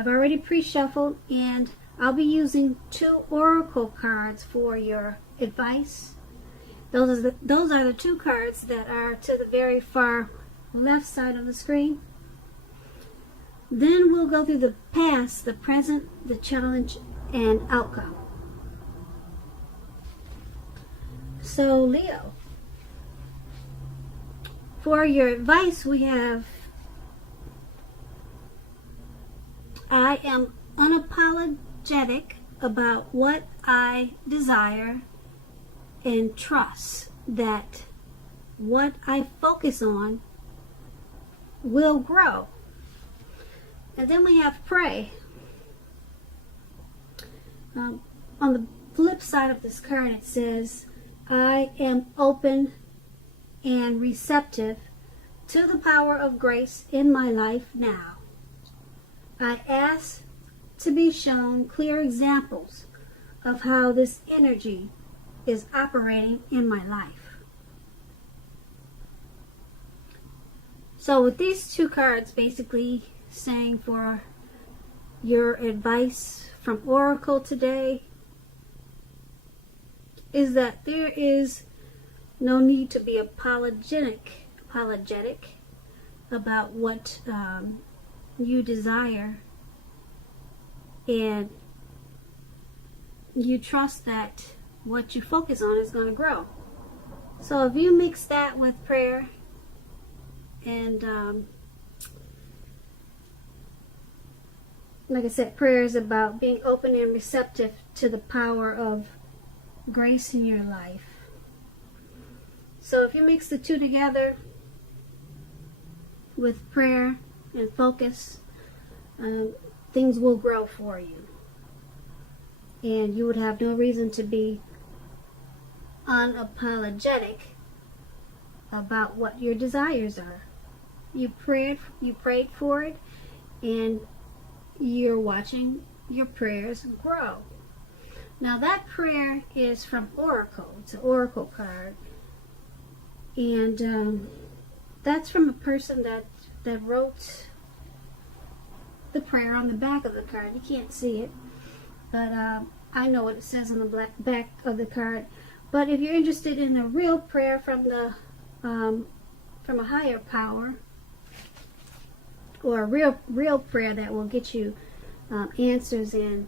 I've already pre-shuffled, and I'll be using 2 oracle cards for your advice. Those are the 2 cards that are to the very far left side of the screen. Then we'll go through the past, the present, the challenge, and outcome. So, Leo, for your advice, we have, I am unapologetic about what I desire and trust that what I focus on will grow. And then we have pray. On the flip side of this card, it says, I am open and receptive to the power of grace in my life now. I ask to be shown clear examples of how this energy is operating in my life. So with these 2 cards basically saying for your advice from Oracle today is that there is no need to be apologetic about what you desire, and you trust that what you focus on is going to grow. So if you mix that with prayer and like I said, prayer is about being open and receptive to the power of grace in your life. So if you mix the 2 together with prayer and focus, things will grow for you. And you would have no reason to be unapologetic about what your desires are. You prayed for it, and you're watching your prayers grow. Now that prayer is from Oracle. It's an Oracle card. And that's from a person that wrote the prayer on the back of the card. You can't see it, but I know what it says on the back of the card. But if you're interested in a real prayer from a higher power, or a real prayer that will get you answers and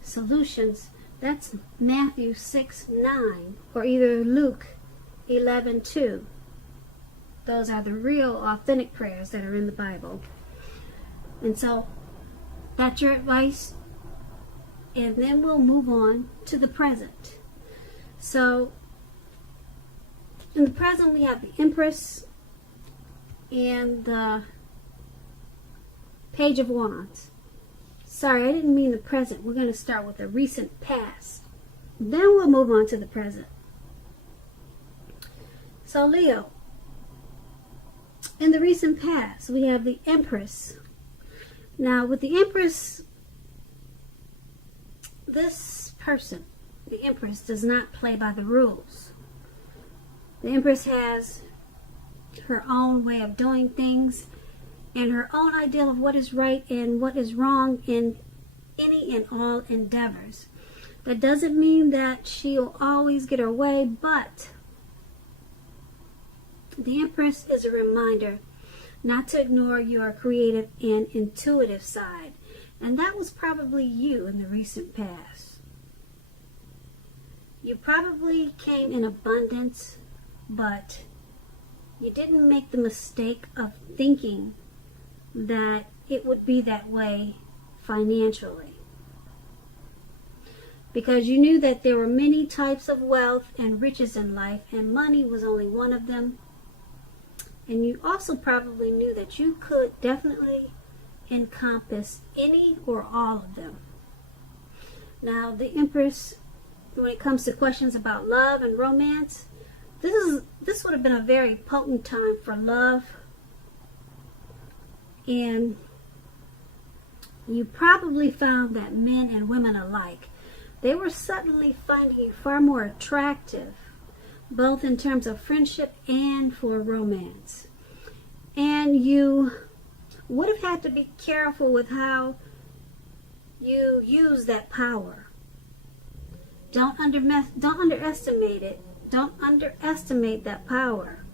solutions, that's Matthew 6:9, or either Luke 11:2. Those are the real authentic prayers that are in the Bible. And so that's your advice. And then we'll move on to the present. So in the present we have the Empress and the Page of Wands. Sorry, I didn't mean the present. We're going to start with the recent past. Then we'll move on to the present. So Leo, in the recent past, we have the Empress. Now with the Empress, this person, the Empress, does not play by the rules. The Empress has her own way of doing things and her own ideal of what is right and what is wrong in any and all endeavors. That doesn't mean that she'll always get her way, but the Empress is a reminder not to ignore your creative and intuitive side. And that was probably you in the recent past. You probably came in abundance, but you didn't make the mistake of thinking that it would be that way financially. Because you knew that there were many types of wealth and riches in life, and money was only one of them. And you also probably knew that you could definitely encompass any or all of them. Now, the Empress, when it comes to questions about love and romance, this would have been a very potent time for love. And you probably found that men and women alike, they were suddenly finding you far more attractive, both in terms of friendship and for romance. And you would have had to be careful with how you use that power. Don't underestimate it. Don't underestimate that power.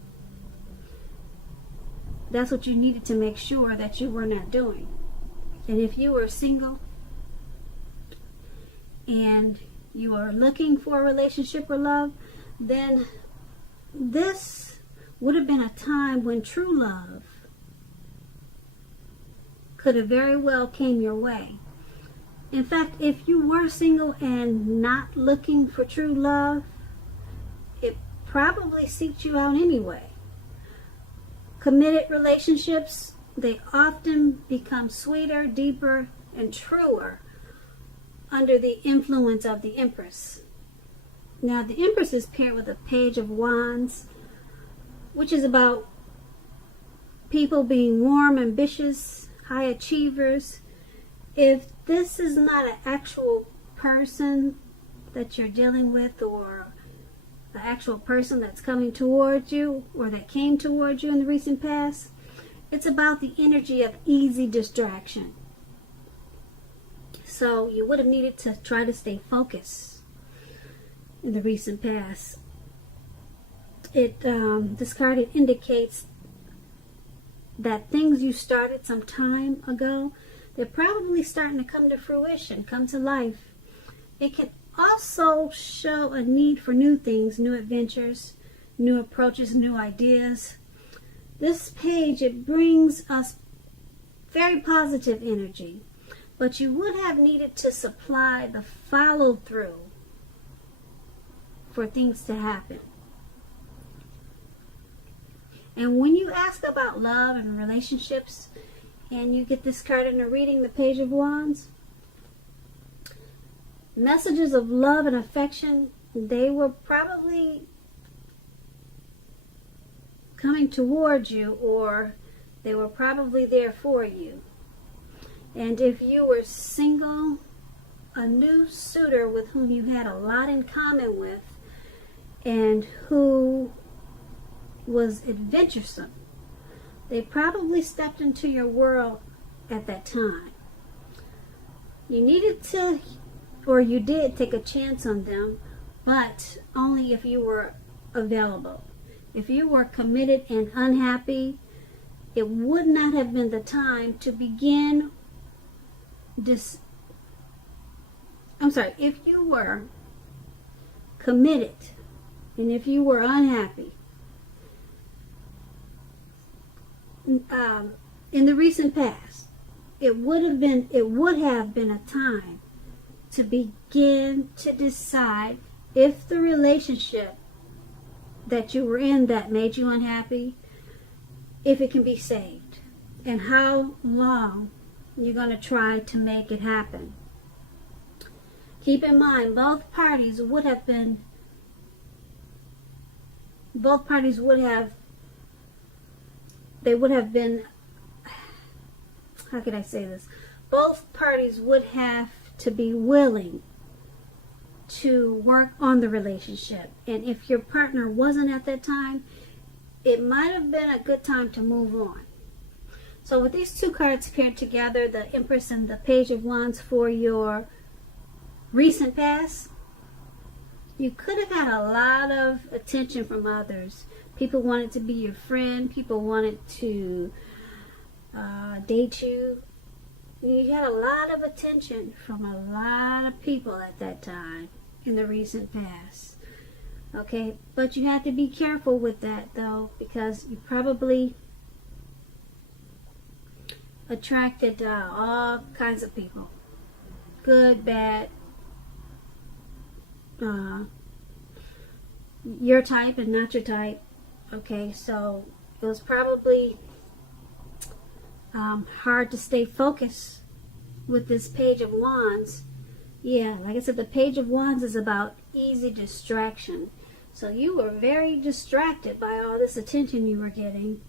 That's what you needed to make sure that you were not doing. And if you were single and you are looking for a relationship or love, then this would have been a time when true love could have very well came your way. In fact, if you were single and not looking for true love, it probably seeked you out anyway. Committed relationships, they often become sweeter, deeper, and truer under the influence of the Empress. Now, the Empress is paired with a Page of Wands, which is about people being warm, ambitious, high achievers. If this is not an actual person that you're dealing with, or the actual person that's coming towards you or that came towards you in the recent past, it's about the energy of easy distraction. So you would have needed to try to stay focused in the recent past. This card indicates that things you started some time ago, they're probably starting to come to fruition, come to life. It can also show a need for new things, new adventures, new approaches, new ideas. This page, it brings us very positive energy, but you would have needed to supply the follow through for things to happen. And when you ask about love and relationships, and you get this card in a reading, the Page of Wands, messages of love and affection, they were probably coming towards you, or they were probably there for you. And if you were single, a new suitor with whom you had a lot in common with and who was adventuresome, they probably stepped into your world at that time. You needed to, or you did, take a chance on them, but only if you were available. If you were committed and unhappy, it would not have been the time to begin this. If you were committed and if you were unhappy, in the recent past, it would have been a time to begin to decide if the relationship that you were in that made you unhappy, if it can be saved, and how long you're going to try to make it happen. Keep in mind, both parties would have been, how could I say this? Both parties would have to be willing to work on the relationship. And if your partner wasn't at that time, it might have been a good time to move on. So with these two cards paired together, the Empress and the Page of Wands for your recent past, you could have had a lot of attention from others. People wanted to be your friend. People wanted to date you. You had a lot of attention from a lot of people at that time in the recent past. Okay, but you have to be careful with that, though, because you probably attracted all kinds of people. Good, bad, your type and not your type. Okay, so it was probably hard to stay focused with this Page of Wands. Yeah, like I said, the Page of Wands is about easy distraction. So you were very distracted by all this attention you were getting,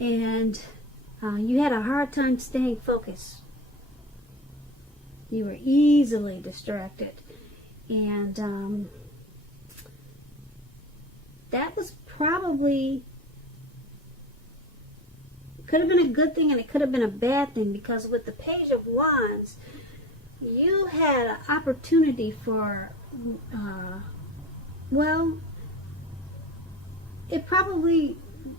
and you had a hard time staying focused. You were easily distracted, and that was probably, could have been a good thing and it could have been a bad thing, because with the Page of Wands, you had an opportunity for, well, it probably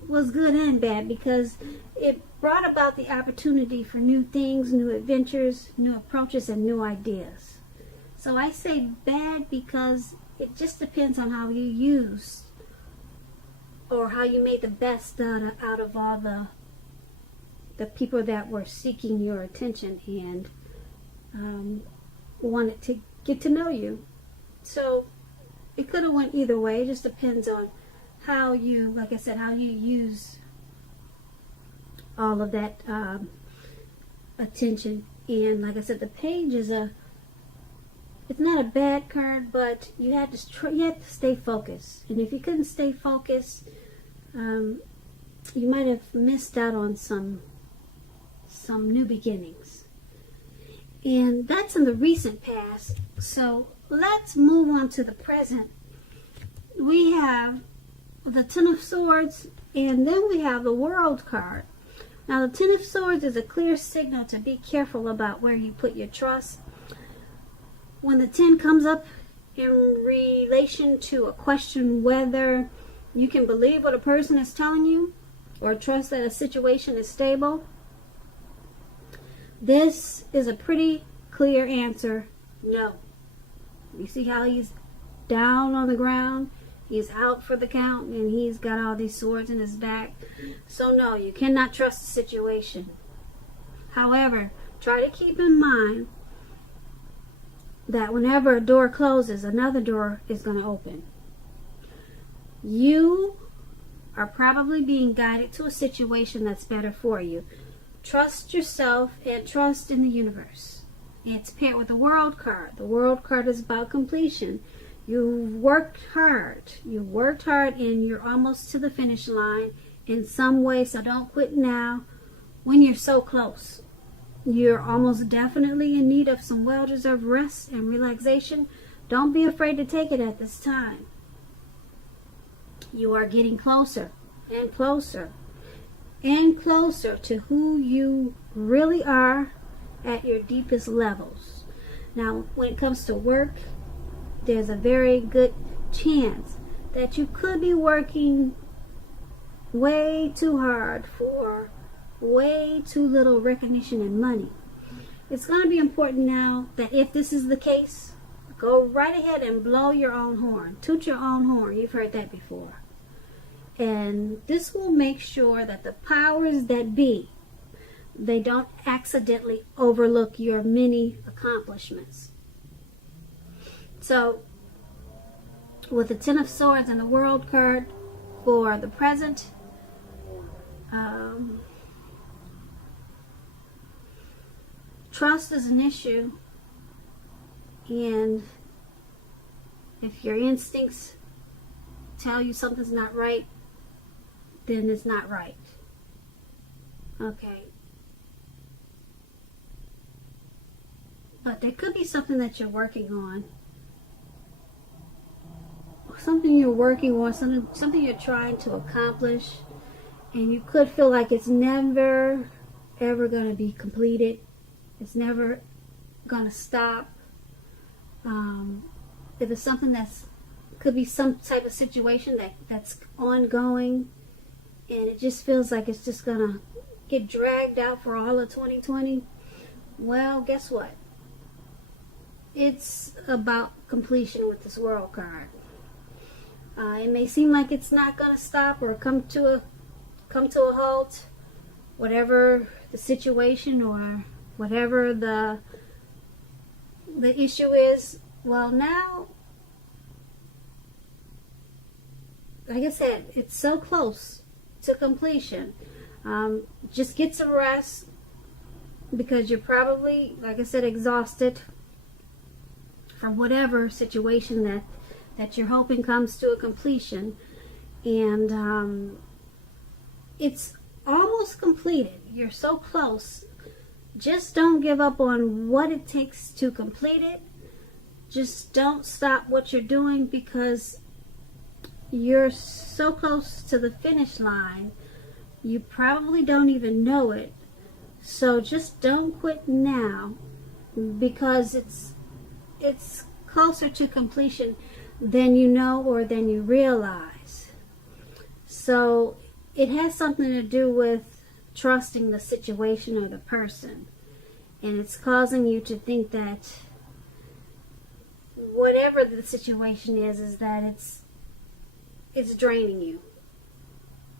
was good and bad, because it brought about the opportunity for new things, new adventures, new approaches, and new ideas. So I say bad because it just depends on how you use, or how you made the best out of all the people that were seeking your attention and wanted to get to know you. So it could have went either way. It just depends on how you, like I said, how you use all of that attention. And like I said, the page is it's not a bad card, but you had to stay focused. And if you couldn't stay focused, you might have missed out on some new beginnings. And that's in the recent past. So let's move on to the present. We have the Ten of Swords, and then we have the World card. Now, the Ten of Swords is a clear signal to be careful about where you put your trust. When the 10 comes up in relation to a question whether you can believe what a person is telling you, or trust that a situation is stable, this is a pretty clear answer: no. You see how he's down on the ground? He's out for the count, and he's got all these swords in his back. So no, you cannot trust the situation. However, try to keep in mind that whenever a door closes, another door is going to open. You are probably being guided to a situation that's better for you. Trust yourself and trust in the universe. It's paired with the World card. The World card is about completion. You worked hard. You worked hard, and you're almost to the finish line in some way, so don't quit now when you're so close. You're almost definitely in need of some well-deserved rest and relaxation. Don't be afraid to take it at this time. You are getting closer and closer and closer to who you really are at your deepest levels. Now, when it comes to work, there's a very good chance that you could be working way too hard for way too little recognition and money. It's going to be important now that if this is the case, go right ahead and blow your own horn. Toot your own horn. You've heard that before. And this will make sure that the powers that be, they don't accidentally overlook your many accomplishments. So, with the Ten of Swords and the World card for the present, trust is an issue, and if your instincts tell you something's not right, then it's not right. Okay. But there could be something that you're working on. Something you're working on, something you're trying to accomplish, and you could feel like it's never ever going to be completed. It's never going to stop. If it's something that's could be some type of situation that's ongoing, and it just feels like it's just going to get dragged out for all of 2020, well, guess what? It's about completion with this World card. It may seem like it's not going to stop or come to a halt, whatever the situation or whatever the issue is. Well, now, like I said, it's so close to completion. Just get some rest, because you're probably, like I said, exhausted from whatever situation that you're hoping comes to a completion. And it's almost completed. You're so close. Just don't give up on what it takes to complete it. Just don't stop what you're doing, because you're so close to the finish line. You probably don't even know it. So just don't quit now. because it's closer to completion than you know or than you realize. So it has something to do with trusting the situation or the person, and it's causing you to think that whatever the situation is that it's draining you.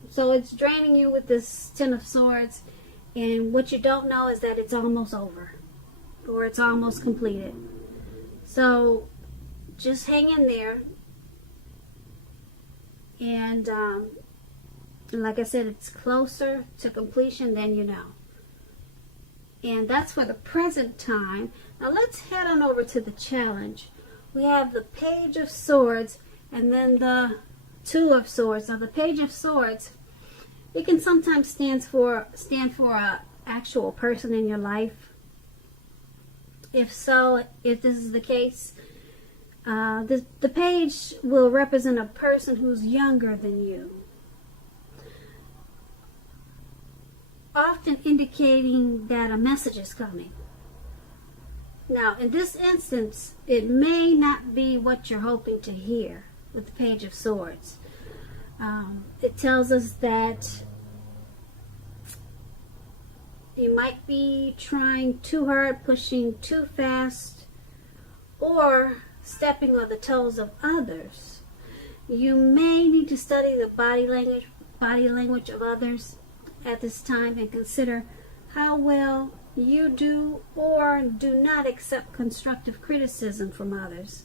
So it's draining you with this Ten of Swords, and what you don't know is that it's almost over, or it's almost completed. So just hang in there, and like I said, it's closer to completion than you know. And that's for the present time. Now let's head on over to the challenge. We have the Page of Swords and then the Two of Swords. Now the Page of Swords, it can sometimes stand for a actual person in your life. If so, if this is the case, the page will represent a person who's younger than you, often indicating that a message is coming. Now, in this instance, it may not be what you're hoping to hear with the Page of Swords. It tells us that you might be trying too hard, pushing too fast, or stepping on the toes of others. You may need to study the body language of others at this time and consider how well you do or do not accept constructive criticism from others.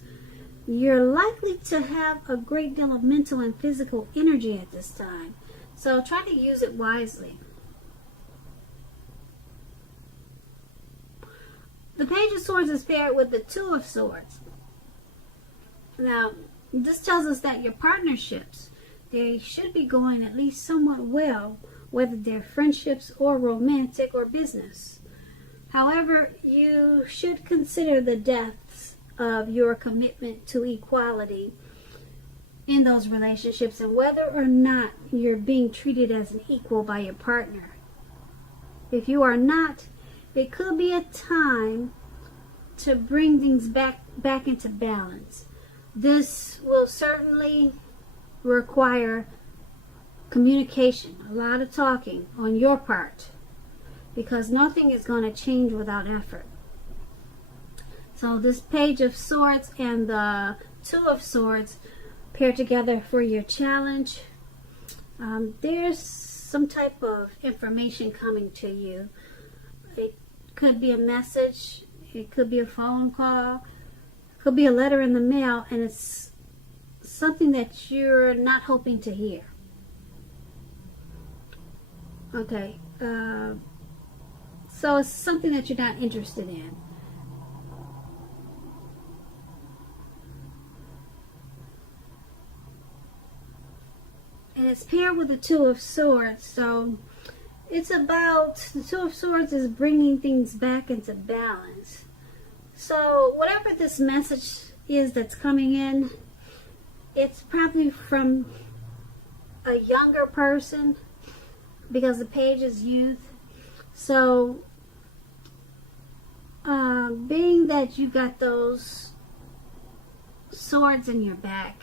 You're likely to have a great deal of mental and physical energy at this time, so try to use it wisely. The Page of Swords is paired with the Two of Swords. Now, this tells us that your partnerships, they should be going at least somewhat well, whether they're friendships or romantic or business. However, you should consider the depths of your commitment to equality in those relationships and whether or not you're being treated as an equal by your partner. If you are not, it could be a time to bring things back into balance. This will certainly require communication, a lot of talking on your part, because nothing is going to change without effort. So this Page of Swords and the Two of Swords pair together for your challenge. There's some type of information coming to you. It could be a message, it could be a phone call, it could be a letter in the mail, and it's something that you're not hoping to hear. Okay, so it's something that you're not interested in. And it's paired with the Two of Swords, so it's about, the Two of Swords is bringing things back into balance. So whatever this message is that's coming in, it's probably from a younger person, because the page is youth. So being that you got those swords in your back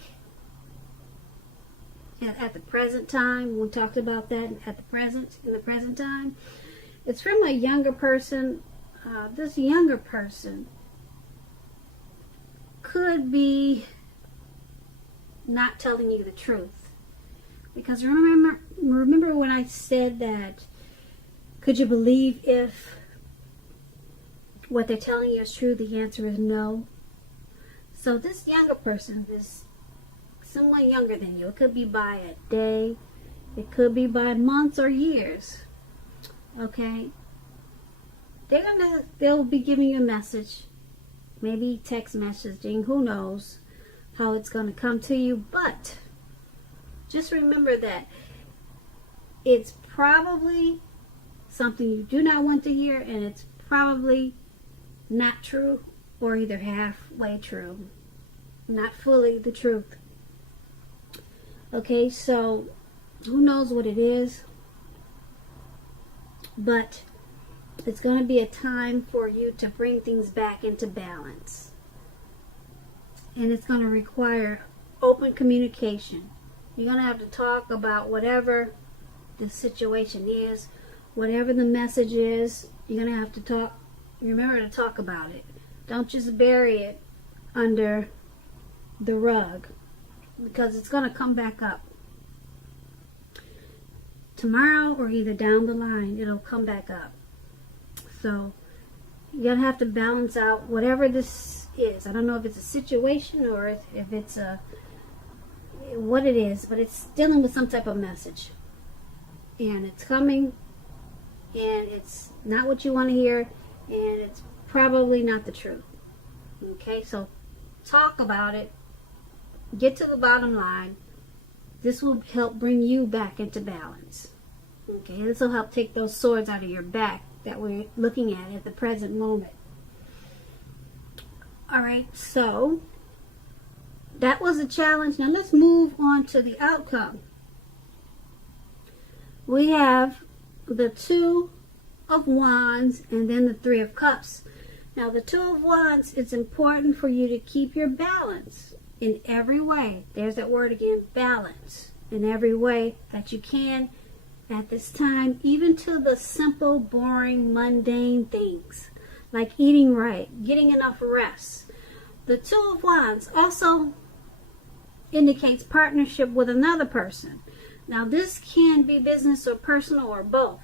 at the present time, we talked about that in the present time, it's from a younger person. This younger person could be not telling you the truth, because remember when I said that, could you believe if what they're telling you is true? The answer is no. So this younger person is someone younger than you. It could be by a day, it could be by months or years. Okay, they'll be giving you a message, maybe text messaging, who knows how it's going to come to you, but just remember that it's probably something you do not want to hear, and it's probably not true, or either halfway true, not fully the truth. Okay, so who knows what it is, but It's going to be a time for you to bring things back into balance. And it's going to require open communication. You're going to have to talk about whatever the situation is, whatever the message is. You're going to have to talk. Remember to talk about it. Don't just bury it under the rug, because it's going to come back up. Tomorrow or either down the line, it'll come back up. So you're going to have to balance out whatever this is. I don't know if it's a situation or if it's what it is, but it's dealing with some type of message. And it's coming, and it's not what you want to hear, and it's probably not the truth. Okay, so talk about it. Get to the bottom line. This will help bring you back into balance. Okay, this will help take those swords out of your back that we're looking at the present moment. Alright, so that was a challenge. Now let's move on to the outcome. We have the Two of Wands and then the Three of Cups. Now the Two of Wands, it's important for you to keep your balance in every way. There's that word again, balance, in every way that you can at this time, even to the simple, boring, mundane things like eating right, getting enough rest. The Two of Wands also indicates partnership with another person. Now this can be business or personal or both.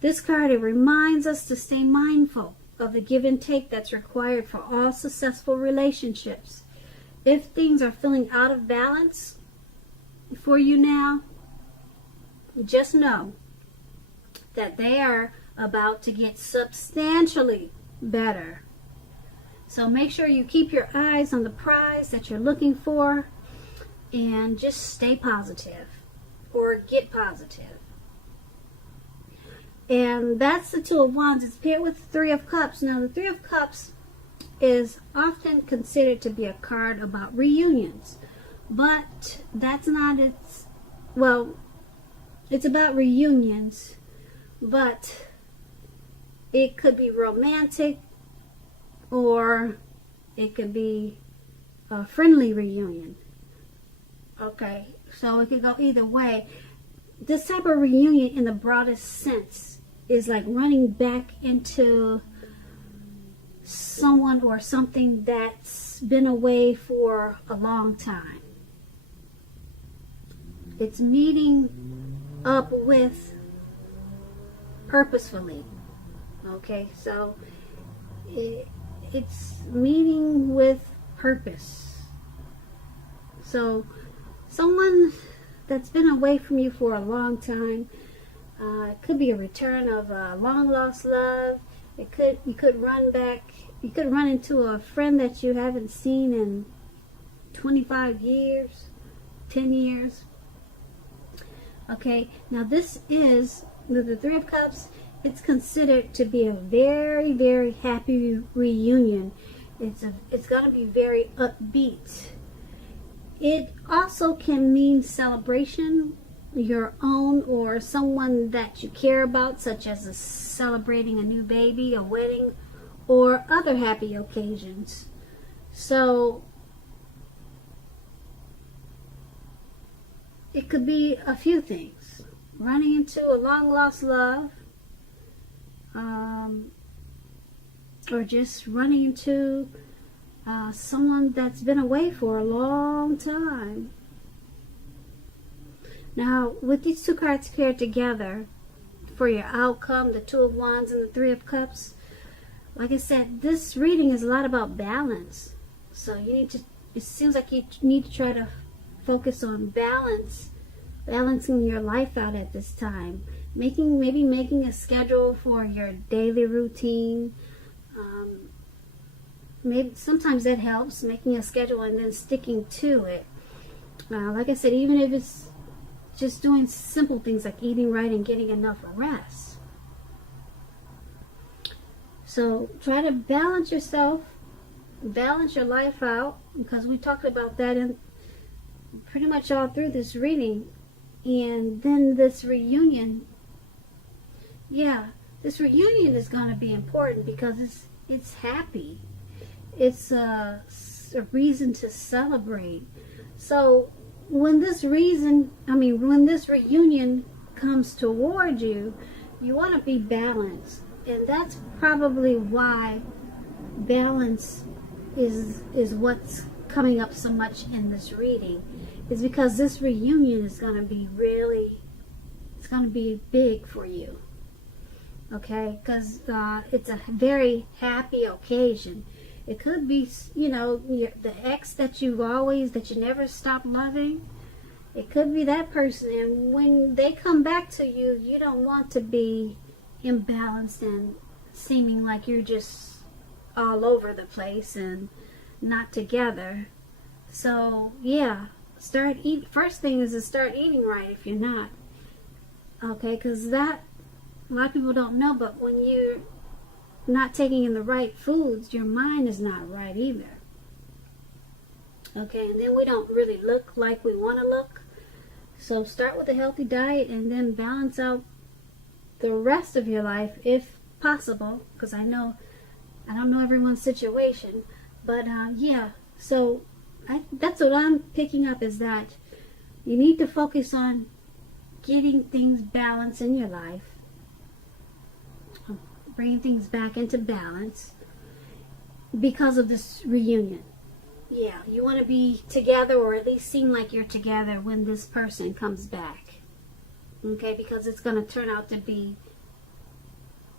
This card, it reminds us to stay mindful of the give and take that's required for all successful relationships. If things are feeling out of balance for you now, just know that they are about to get substantially better. So make sure you keep your eyes on the prize that you're looking for and just stay positive or get positive. And that's the Two of Wands. It's paired with the Three of Cups. Now the Three of Cups is often considered to be a card about reunions, but that's not its, well, it's about reunions, but it could be romantic or it could be a friendly reunion. Okay, so it could go either way. This type of reunion in the broadest sense is like running back into someone or something that's been away for a long time. It's meeting up with purposefully. Okay, so it's meeting with purpose. So someone that's been away from you for a long time, it could be a return of a long lost love. You could run into a friend that you haven't seen in 25 years, 10 years. Okay, now this is the Three of Cups. It's considered to be a very, very happy reunion. It's going to be very upbeat. It also can mean celebration, your own or someone that you care about, such as celebrating a new baby, a wedding, or other happy occasions. So it could be a few things. Running into a long lost love, or just running into someone that's been away for a long time. Now, with these two cards paired together for your outcome, the Two of Wands and the Three of Cups, like I said, this reading is a lot about balance. So you need to, it seems like you need to try to focus on balancing your life out at this time. Maybe making a schedule for your daily routine. Maybe sometimes that helps, making a schedule and then sticking to it. Like I said, even if it's just doing simple things like eating right and getting enough rest. So try to balance yourself, balance your life out, because we talked about that in pretty much all through this reading. And then this reunion, yeah, this reunion is going to be important because it's happy. It's a reason to celebrate. So when this reunion comes toward you, you want to be balanced. And that's probably why balance is what's coming up so much in this reading, is because this reunion is going to be it's going to be big for you. Okay, because it's a very happy occasion. It could be, the ex that you never stop loving. It could be that person, and when they come back to you, you don't want to be imbalanced and seeming like you're just all over the place and not together. So yeah, first thing is to start eating right if you're not. Okay, because that, a lot of people don't know, but when you're not taking in the right foods, your mind is not right either. Okay, and then we don't really look like we want to look. So start with a healthy diet and then balance out the rest of your life if possible, because I don't know everyone's situation, but yeah, so that's what I'm picking up, is that you need to focus on getting things balanced in your life, bringing things back into balance because of this reunion. Yeah, you want to be together, or at least seem like you're together when this person comes back. Okay, because it's going to turn out to be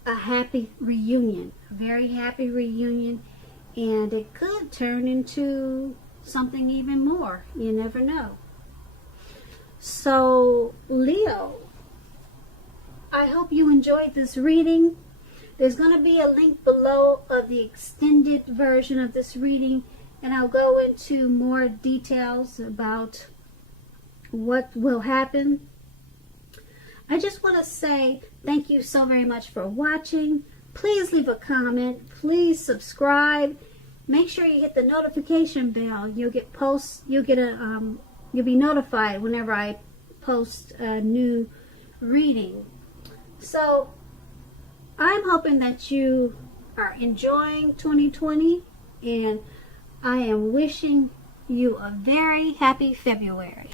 a happy reunion, a very happy reunion, and it could turn into something even more. You never know. So, Leo, I hope you enjoyed this reading. There's going to be a link below of the extended version of this reading, and I'll go into more details about what will happen. I just want to say thank you so very much for watching. Please leave a comment. Please subscribe. Make sure you hit the notification bell. You'll be notified whenever I post a new reading. So I'm hoping that you are enjoying 2020, and I am wishing you a very happy February.